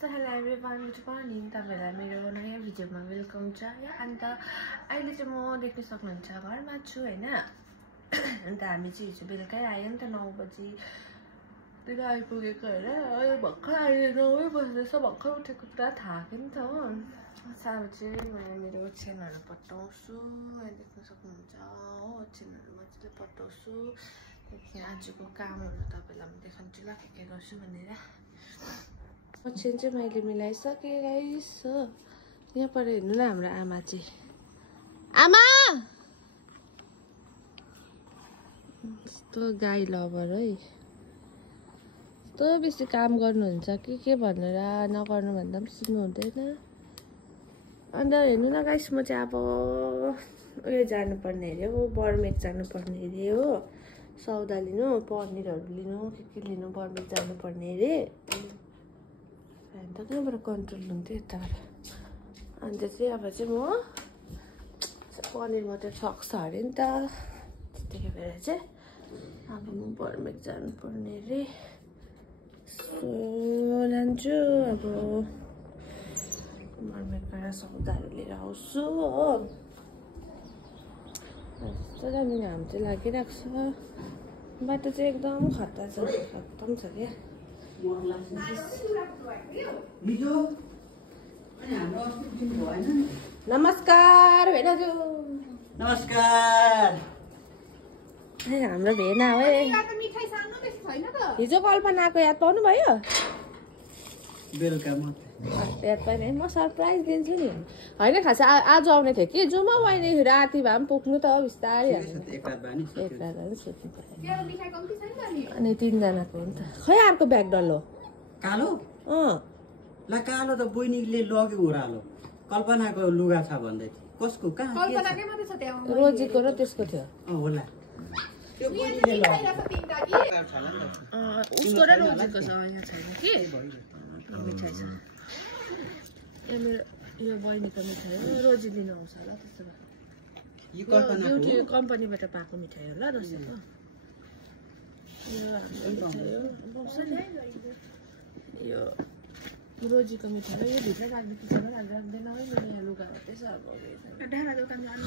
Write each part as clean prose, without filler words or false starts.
So hello everyone, good morning. तपाईहरुलाई मेरो नयाँ भिडियोमा वेलकम छ। अन्त अहिले चाहिँ म देख्न सक्नुहुन्छ घरमा छु हैन। अन्त हामी चाहिँ हिजो बेलुकै आयो नि त 9 बजे तिर आइपुगेको हैन। अहिले भर्खर आएर 9 बजेछ, भर्खर उठेको पुरा थाक्यो नि त हो। साब चाहिँ म मेरो चेनहरु पटाउँछु। यहाँ देख्न सक्नुहुन्छ हो, चेनहरु मजाले पटाउँछु। त्यही आजको कामहरु तपाईलाई म देखाउँछु ल के गर्छु भनेर। ओछ्यान चाहिँ मैले मिलाइसके गाइस हो। यहाँ पर हेर्नु न हाम्रो आमा चाहिँ। आमा! यस्तो गाई लभर है। यस्तो बेसी काम गर्नुहुन्छ के भनेर नगर्नु भन्दा पनि सुन्नु हुँदैन। अन्त हेर्नु न गाइस, म चाहिँ अब उयो जानुपर्ने अरे हो, बर्मेक जानुपर्ने अरे हो। सौदा लिनु, पनिरहरु लिनु, के लिनु, बर्मेक जानुपर्ने अरे। अन्त कहाँबाट कन्ट्रोल हुन्थ्यो यताबाट। अन्त चाहिँ अब चाहिँ म पनिर मात्रै सक्छ अरे नि त। त्यतिकै भएर चाहिँ अब म बर्मेक जानुपर्ने अरे। सो जान्छु अब बर्मेकबाट सौदाहरू लिएर आउँछु हो। यस्तो दामी घाम चाहिँ लागिरहेको छ। बाटो चाहिँ एकदम खतरा छ, खत्तम छ क्या। नमस्कार भेनाजु। नमस्कार। हाम्रो भेना हो। हिजो कल्पनाको याद पाउनु भयो? बेलुका मात्रै याद पाएन। म सरप्राइज दिन्छु नि। होइन खास आज आउने थियो कि जुमा मैले राति भए पनि पुग्नु त हो बिस्तारै। एक रात भए नि सुत्नु पर्यो। अनि 3 जनाको हो नि त। खै अर्को ब्याग डल्लो कालो ला कालो त बहिनीले लग्यो ओह्रालो। कल्पनाको लुगा छ भन्दै थियो। कसको कहाँ कल्पनाकै मात्रै छ त्यहाँ। रोजीको र त्यसको थियो। होला त्यो बहिनीले लग्यो। उसको र रोजीको छ, यहाँ छैन कि। मिठाई छ यो बहिनीको मिठाई हो। रोजी लिनु आउँछ होला त्यस्तो भए। यो कल्पनाको कम्पनीबाट पाएको मिठाई होला दसैँको। यो हाम्रो मिठाई हो, पाउँछ नि। यो रोजीको मिठाई हो। यो भित्र राख्नु कि छैन राख्दैन है। मेरो यहाँ लुगा मात्रै छ। डाँडा दोकान जानु।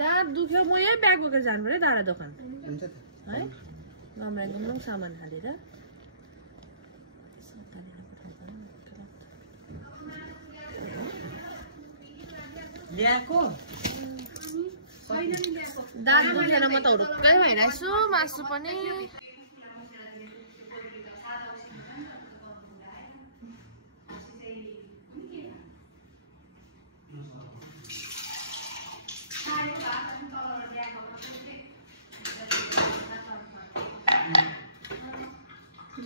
दाँत दुख्यो, म यही ब्याग बोकेर जानु पऱ्यो डाँडा दोकान हुन्छ त है। गम्राइको सामान हालेर ल्याएको दाँत दुखेर म त हुरुक्कै भइरहेको छु। मासु पनि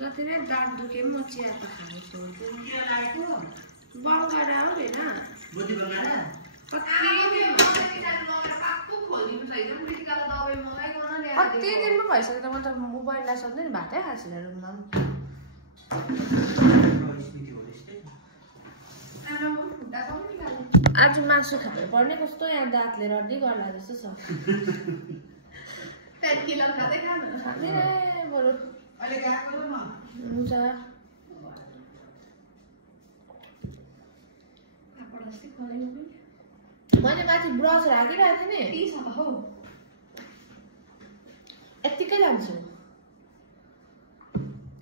जति नै दाँत दुखे म चिया त खान्छु। बङ्गारा हो होइन कति दिनमा भइसक्यो त। म त मोबाइललाई सधैँ भातै खाएको छैन रुममा। आज मासु खानु पर्ने कस्तो यहाँ दाँतले रड्डी गर्ला जस्तो छ। बरु हुन्छ। मैले माथि ब्रस राखिरहेको थिएँ नि। यत्तिकै लान्छु।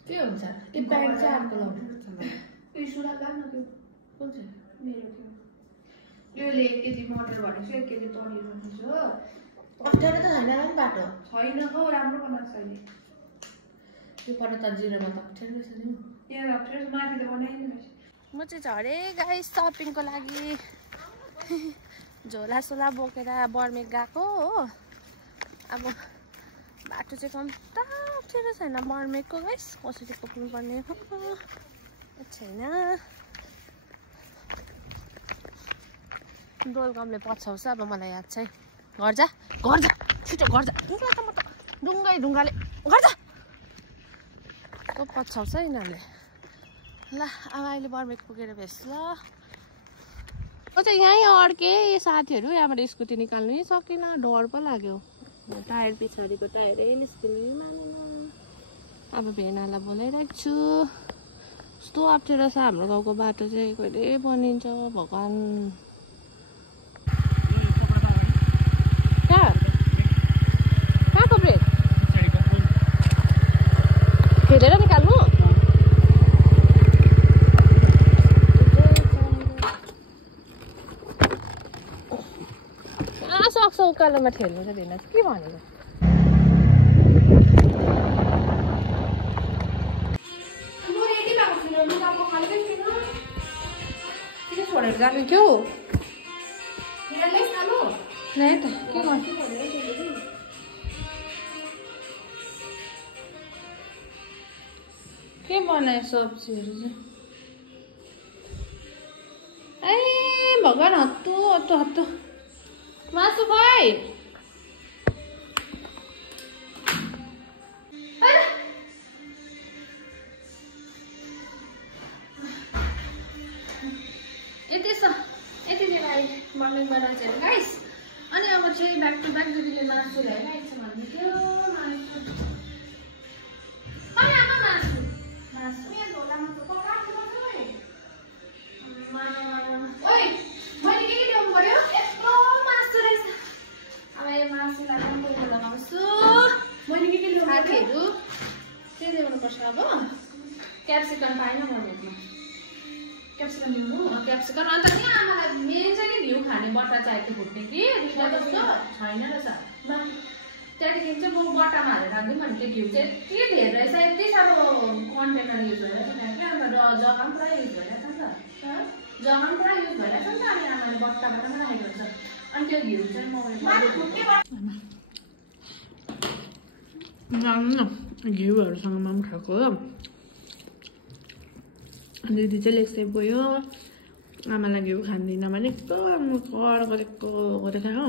के हुन्छ? त्यो प्यान्ट चाहिँ अर्को लाउनु। कुन चाहिँ? योले 1 केजी मटर भनेको छु, 1 केजी पनिर भनेको छु हो। अप्ठ्यारो त छैन नि बाटो? छैन हो, राम्रो बनाएको छ अहिले। त्यो पर त जिरोमा त अप्ठ्यारो रहेछ नि। यहाँ अप्ठ्यारो माथि त बनाइदिनु रहेछ। म चाहिँ झरे गाइस सपिङको लागि झोलासोला बोकेर बर्मेक गएको हो। अब बाटो चाहिँ कम्ता अप्ठ्यारो छैन बर्मेकको गाइस। कसरी पुग्नुपर्ने छैन। डोलगमले पछाउँछ अब मलाई याद चाहिँ। घर जा छिटो घर जा। म त ढुङ्गाले घर जा को पछाउँछ यिनीहरूले। ल अब अहिले बर्मेक पुगेर भेट्छ ल। म चाहिँ यहीँ अड्केँ। साथीहरू यहाँबाट स्कुटी निकाल्नु सकेन, डर पो लाग्यो। टायर पछाडिको टायरै निस्किनु मानेन। अब भेनालाई बोलाइरहेको छु। कस्तो अप्ठ्यारो छ हाम्रो गाउँको बाटो चाहिँ कहिले बनिन्छ भगवान कहाँको ब्रेक खेलेर निकाल्नु कहाँ सक्छ उकालोमा ठेल्नु चाहिँ दिन के भनेको छोडेर जानु क्या हो नै त के गर्नु के बनायो सब्जीहरू चाहिँ ए भगवान् हत्तु हत्तु हत्तु मासु भाइ यति छ यति दिन अहिले मर्निङमा रहेछ गाइस अनि अब चाहिँ ब्याक टु ब्याक दिदीले मासु ल्याइरहेको छ भन्दै थियो मासु अनि आमा मासु मासु ओइ मैले के ल्याउनु पर्यो यस्तो मासु रहेछ अब यो मासुलाई पनि कोही बेला लगाउँछु मैले के ल्याउनु साथीहरू के ल्याउनुपर्छ अब क्याप्सिकम पाएन म भेट्नु क्याप्सिकम ल्याउनु क्याप्सिकम अन्त नि आमालाई मेन चाहिँ नि घिउ खाने बट्टा चाहिएको फुट्ने कि दुईवटा जस्तो छैन रहेछ त्यहाँदेखि चाहिँ म बट्टामा हालेर राख्दिउँ भने त्यो घिउ चाहिँ यति धेरै रहेछ यति साह्रो कन्टेनर युज भइरहेछ त्यहाँ क्या अन्त जग्गा पनि पुरा युज भइरहेछ नि त जग्गा पनि पुरा युज भइरहेछ नि त अनि आमाले बट्टाबाट पनि राखेको हुन्छ अनि त्यो घिउ चाहिँ म घिउहरूसँग पनि खाएको दिदी चाहिँ लेक्सेप गयो आमालाई घिउ खाँदिनँ भनेको कराएको गरेको हो